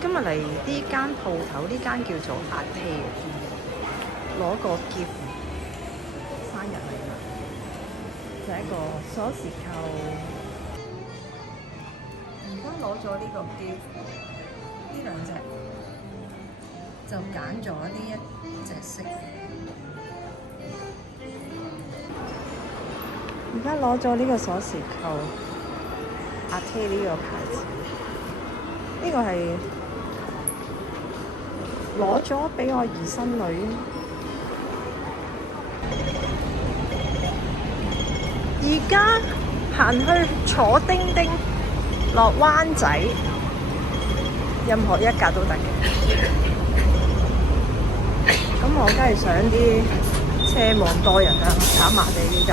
今日嚟呢間鋪頭，呢間叫做阿 T 攞個 gift 生日禮物，就係一個鎖匙扣。而家攞咗呢個 gift，呢兩隻就揀咗呢一隻色。而家攞咗呢個鎖匙扣，阿 T 呢個牌子，呢個係攞咗俾我姨甥女。而家行去坐叮叮落灣仔，任何一格都得嘅。咁我梗係想啲車望多人啦，跑麻地呢度。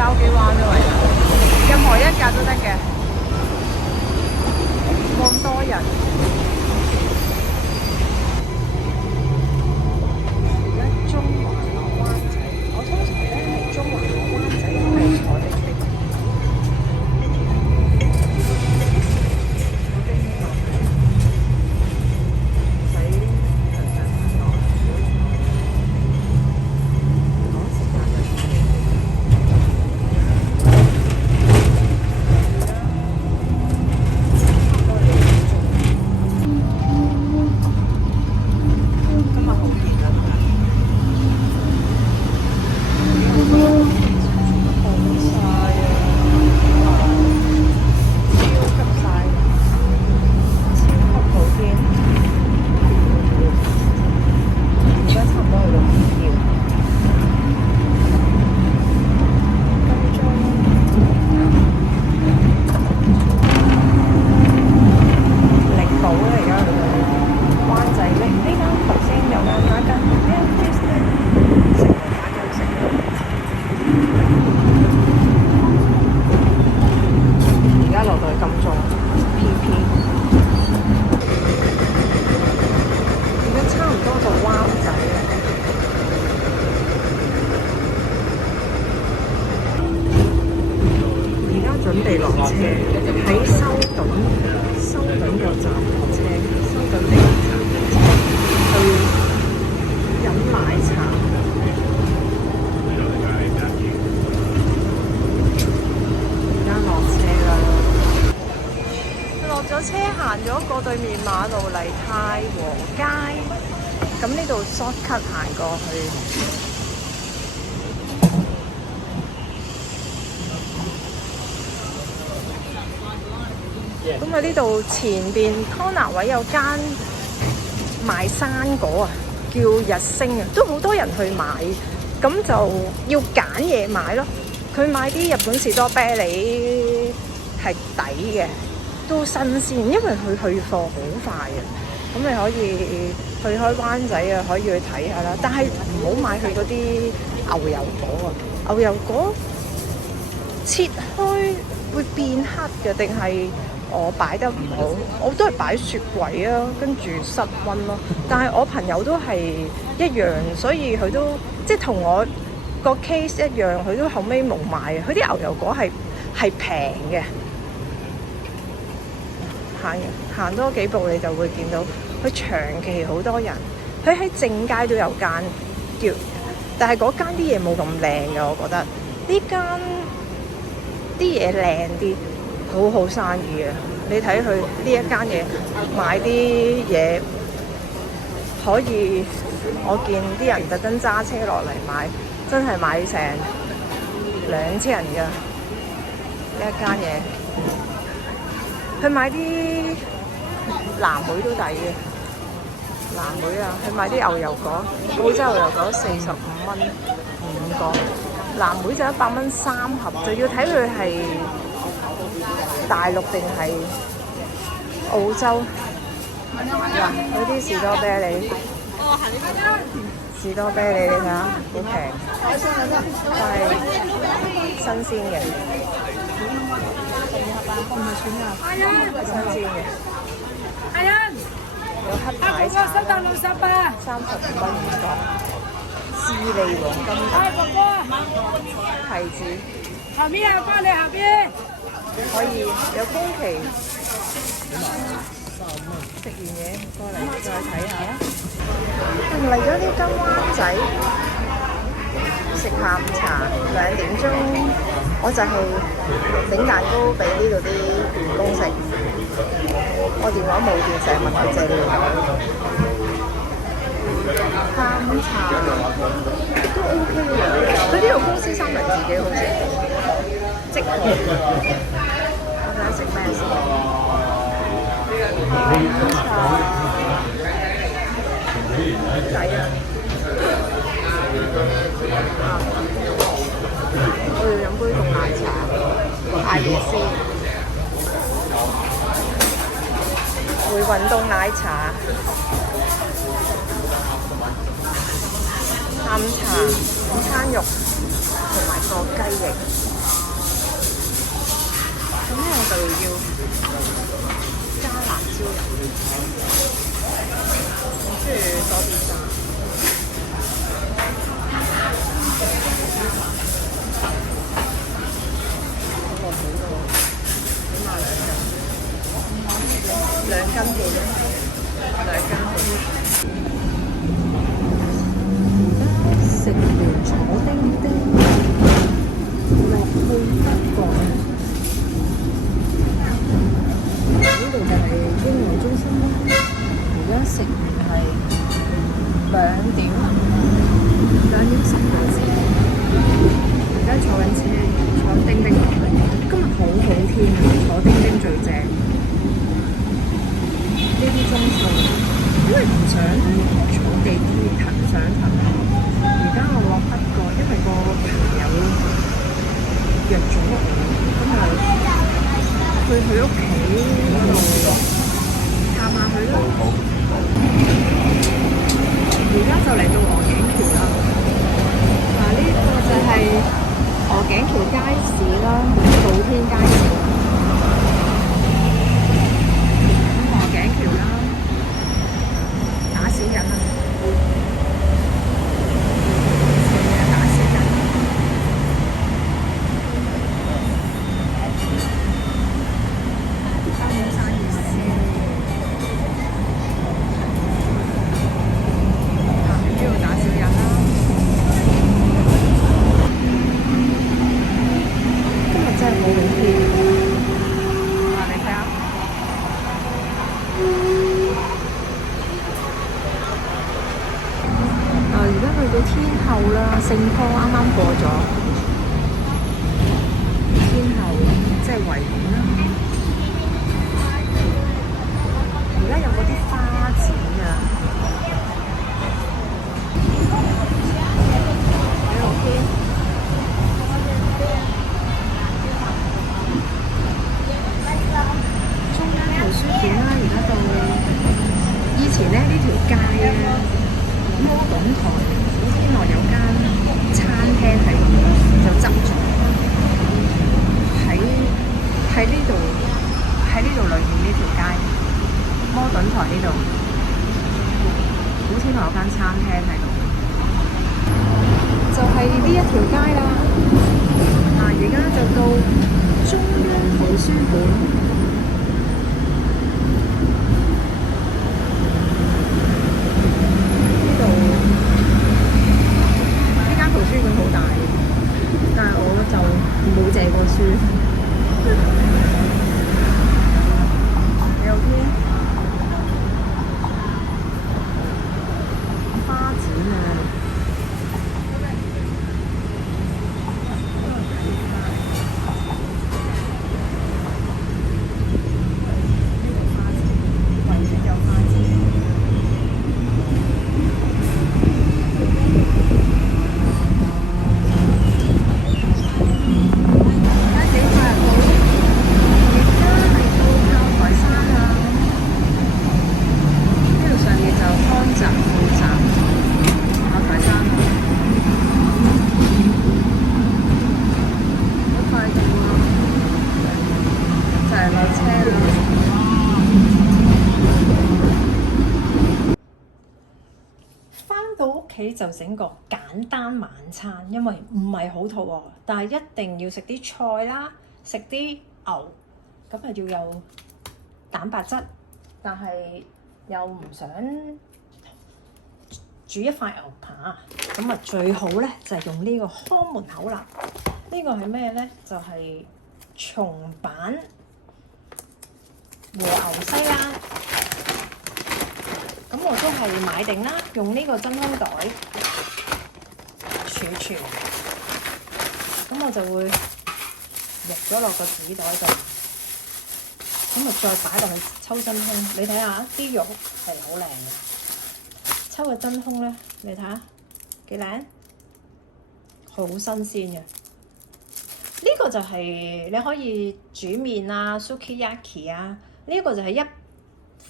筲箕灣都係，任何一格都得嘅，咁多人。而家中環落灣仔，我通常咧係中環落灣仔都係坐滴滴。坐叮叮落去，唔使行上行落，趕時間就坐滴滴。準備落車，喺修頓個站落車，修頓地鐵站落車，去飲奶茶。而家落車啦，落咗車行咗過對面馬路嚟太和街，咁呢度 shortcut 行過去。咁啊！呢度前邊 corner 位有間賣生果啊，叫日升啊，都好多人去買，咁就要揀嘢買咯。佢買啲日本士多啤梨係抵嘅，都新鮮，因為佢去貨好快啊。咁你可以去開灣仔啊，可以去睇下啦。但係唔好買佢嗰啲牛油果啊，牛油果切開會變黑嘅，定係？我擺得唔好，我都係擺雪櫃啊，跟住室溫咯。但係我朋友都係一樣，所以佢都即係同我個 case 一樣，佢都後尾冇買啊。佢啲牛油果係平嘅，行多幾步你就會見到，佢長期好多人。佢喺正街都有間叫，但係嗰間啲嘢冇咁靚嘅，我覺得呢間啲嘢靚啲。好好生意啊！你睇佢呢一間嘢買啲嘢，可以我見啲人特登揸車落嚟買，真係買成2000人㗎呢一間嘢。佢買啲藍莓都抵嘅，藍莓啊！佢買啲牛油果，澳洲牛油果45蚊5個，藍莓就100蚊3盒，就要睇佢係大陸定係澳洲？嗱，嗰啲士多啤梨，士多啤梨你睇下，好平，但係新鮮嘅，新鮮嘅。有黑牌橙，35蚊5個。智利黃金蛋、提子，下邊啊，翻你下邊。可以有宮崎。食完嘢過嚟再睇下啦。嚟咗呢間灣仔食下午茶，2點鐘我就係整蛋糕俾呢度啲員工食。我電話冇電，成日問佢借尿袋。下午茶都 OK 嘅，佢呢度公司三文治幾好食，即係我睇下食咩先。下午茶抵啊！我要飲杯凍奶茶，嗌嘢先。回運凍奶茶。下午茶、午餐肉同埋個雞翼，咁咧我就要加辣椒入去，我中意多啲炸。好喎，起碼2斤半，2斤半。食完坐叮叮，落去北角。呢度就係英皇中心啦。而家食完係2點18字。而家坐緊車，坐叮叮落去。今日好好天啊，坐叮叮最正。呢啲中途，因為唔想坐地鐵騰上騰落。而家我落北角，因為個朋友約咗我，咁啊去佢屋企嗰度探下佢啦。而家就嚟到鵝頸橋啦。呢個就係鵝頸橋街市啦，露天街市。鵝頸橋啦，打小人啊！聖科啱啱過咗，天后即係維園啦。而家有嗰啲花展啊，幾好添。中間圖書館啦，而家到以前咧呢條街咧，摩頓台天來有間餐廳喺度，就執咗喺呢度裏面呢條街，摩頓台呢度，古天樂有間餐廳喺度，就係呢一條街啦。而家就到中央圖書館。冇借過書，有啲花展啊！企就整個簡單晚餐，因為唔係好肚餓，但係一定要食啲菜啦，食啲牛，咁啊要有蛋白質，但係又唔想煮一塊牛扒，咁啊最好咧就係用呢個看門口啦。呢個係咩咧？就係松板和牛西啦。咁我都係買定啦，用呢個真空袋儲存。咁我就會入咗落個紙袋度，咁啊再擺落去抽真空。你睇下啲肉係好靚嘅，抽個真空咧，你睇下幾靚，好新鮮嘅。呢個就係你可以煮麵啊 ，sukiyaki 啊，呢個就係一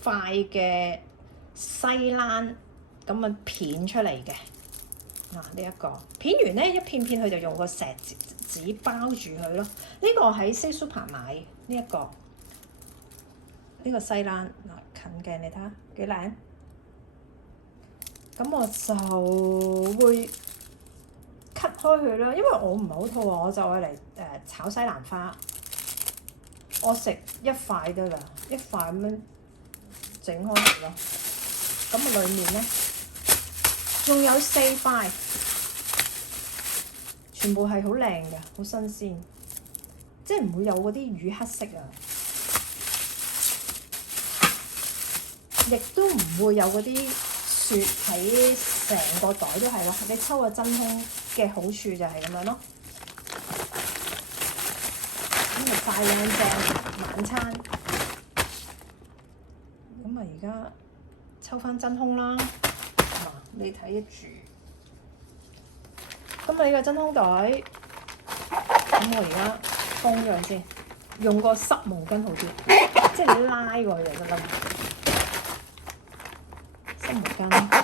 塊嘅西冷咁啊片出嚟嘅。嗱，呢一個片完咧，一片片佢就用個錫紙包住佢咯。呢個喺 City Super 買呢一個，呢個西冷嗱近鏡你睇下幾靚。咁我就會cut開佢啦，因為我唔係好肚餓，我就愛嚟炒西蘭花。我食一塊得啦，一塊咁樣整開佢咯。咁啊，裡面咧仲有4塊，全部係好靚嘅，好新鮮，即係唔會有嗰啲魚黑色啊，亦都唔會有嗰啲雪喺成個袋都係咯。你抽個真空嘅好處就係咁樣咯。咁就快靚正晚餐。咁啊，而家抽翻真空啦。嗱，你睇住。咁啊，呢個真空袋，咁我而家封咗先，用個濕毛巾好啲，即係你拉過去就得啦。濕毛巾。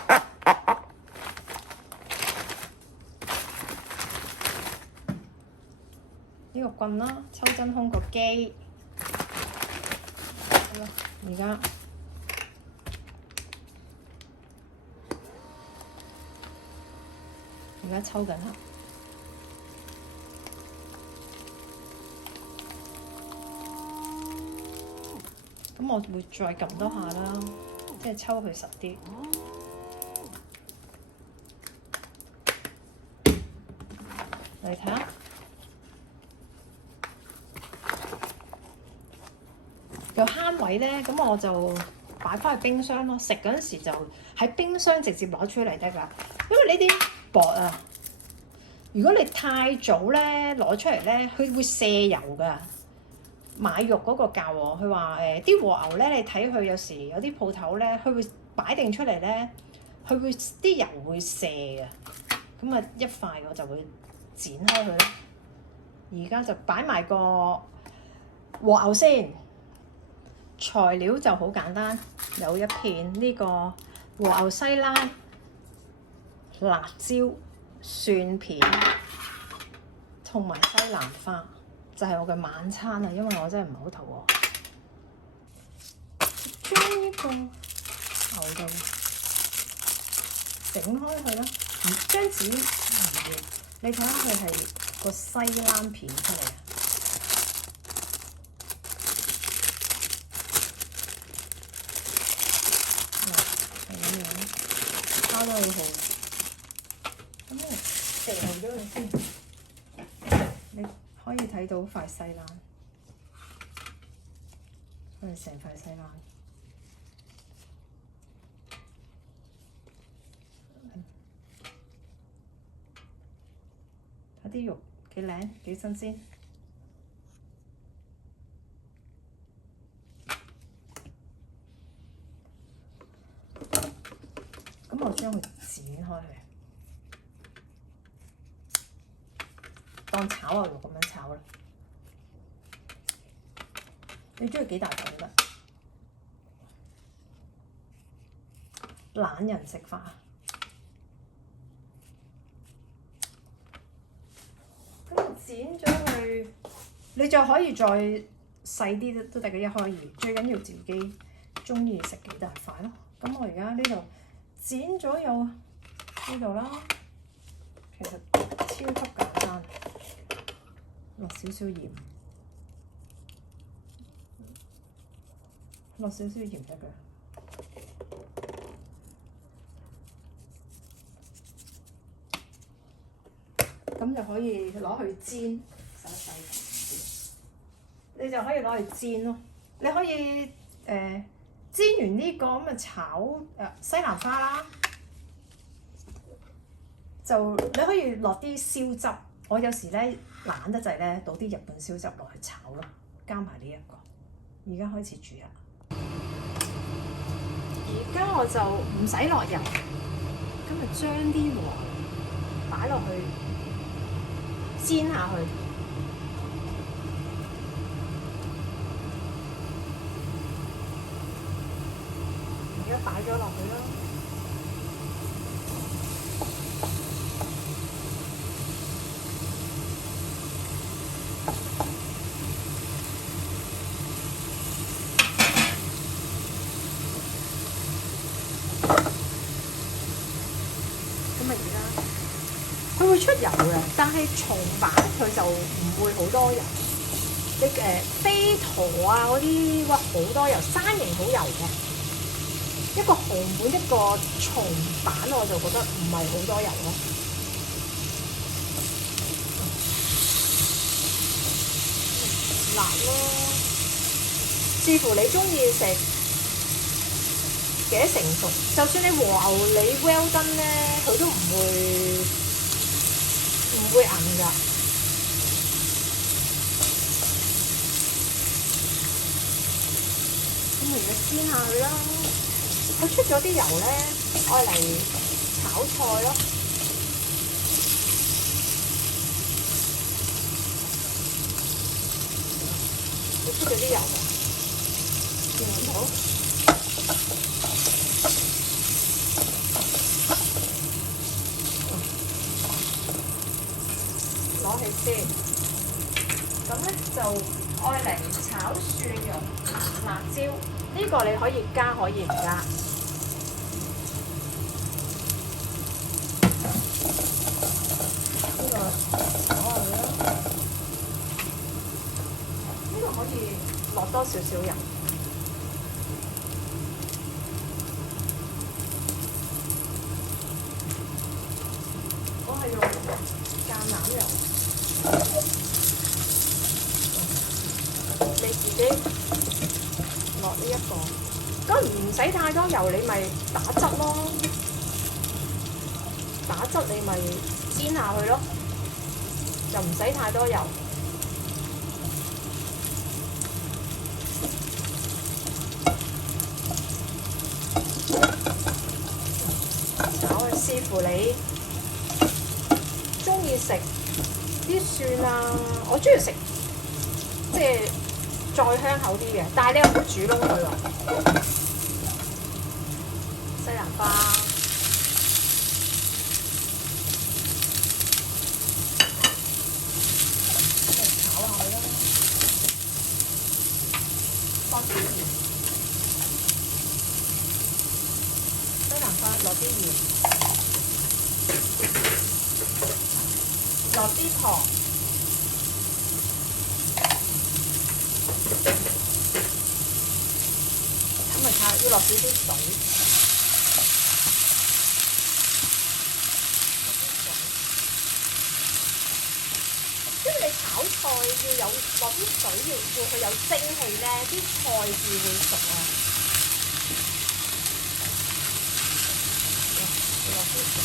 呢個棍啦，抽真空個機，好啦，而家抽緊啦。咁我會再撳多下啦，即係抽佢實啲。嚟睇下。有慳位咧，咁我就擺翻去冰箱咯。食嗰陣時就喺冰箱直接攞出嚟得㗎，因為呢啲薄啊。如果你太早咧攞出嚟咧，佢會瀉油㗎。買肉嗰個教我，佢話啲和牛咧，你睇佢有時有啲鋪頭咧，佢會擺定出嚟咧，佢會啲油會瀉㗎。咁啊一塊我就會剪開佢咯。而家就擺埋個和牛先。材料就好簡單，有一片呢個和牛西冷、辣椒、蒜片同埋西蘭花，就係我嘅晚餐啊！因為我真係唔係好肚餓，將呢個牛肉整開佢啦，張紙唔要，你睇下佢係個西冷片出嚟啊！包得好好，咁我掉咗佢先。你可以睇到塊西冷，佢係成塊西冷。睇啲肉幾靚，幾新鮮。咁我將佢剪開去，當炒牛肉咁樣炒啦。你中意幾大嚿都得。懶人食法，咁剪咗佢，你就可以再細啲都得嘅，一開二。最緊要自己中意食幾大塊咯。咁我而家呢度剪咗有呢度啦，其實超級簡單，落少少鹽，落少少鹽得㗎。咁就可以攞去煎，你就可以攞去煎咯。你可以煎完呢個咁啊炒西蘭花啦，就你可以落啲燒汁。我有時咧懶得滯咧，倒啲日本燒汁落去炒咯，加埋呢一個。而家開始煮啦。而家我就唔使落油，今日將啲黃擺落去煎下去。而家擺咗落去啦。咁啊而家佢會出油嘅，但係松板佢就唔會好多油。你飛陀啊嗰啲哇好多油，山形好油嘅。一個紅本一個松板我就覺得唔係好多油咯。辣咯，視乎你中意食幾成熟。就算你和牛你 well done 咧，佢都唔會硬㗎。咁而家煎下佢啦。佢出咗啲油咧，愛嚟炒菜咯。佢出咗啲油啊，見唔到？攞起先，咁咧就愛嚟炒蒜蓉、辣椒。呢個你可以加，可以唔加。呢個炒下佢啦。呢個可以落多少少油。我係用橄欖油。你自己落呢一個，咁唔使太多油，你咪打汁咯。打汁你咪煎下去咯，就唔使太多油。炒啊，視乎你中意食啲蒜啊，我中意食即係再香口啲嘅，但係你又唔好煮燶佢喎。西蘭花，炒下佢啦，放啲鹽，西蘭花落啲鹽，落啲糖。要落少少水，因為你炒菜要有落啲水，要佢有蒸氣咧，啲菜至會熟啊。落啲水，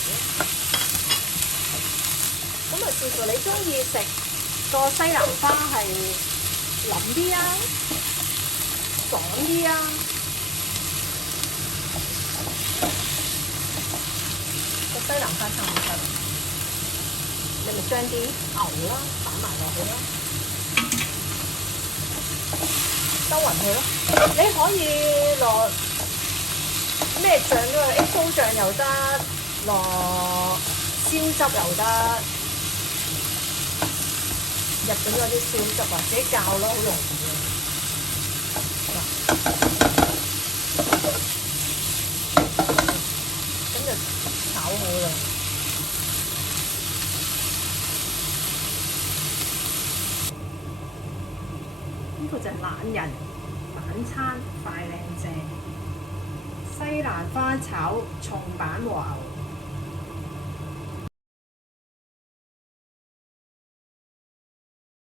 咁啊視乎你中意食個西蘭花係腍啲啊，爽啲啊。西蘭花差唔多，你咪將啲牛啦擺埋落去啦，兜勻佢咯。你可以落咩醬都得 ，XO 醬又得，落燒汁又得。日本嗰啲燒汁啊，自己教咯，好容易嘅。咁就炒好啦。呢個就係懶人晚餐快靚正，西蘭花炒松板和牛。